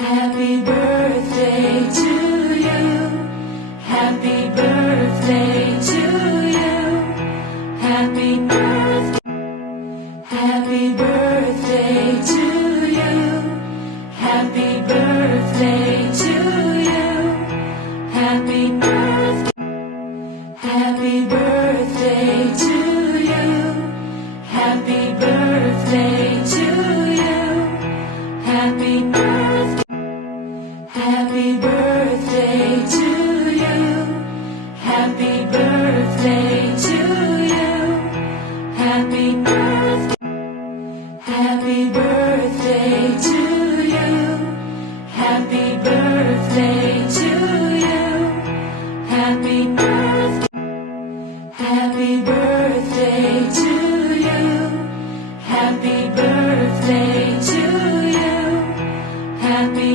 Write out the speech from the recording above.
Happy birthday to you. Happy birthday to you. Happy birthday. Happy birthday to you. Happy birthday to you. Happy birthday. Happy birthday to you. Happy birthday to you. Happy birthday. Happy birthday to you. Happy birthday to you. Happy birthday. Happy birthday to you. Happy birthday to you. Happy birthday. Happy birthday to you. Happy birthday to you. Happy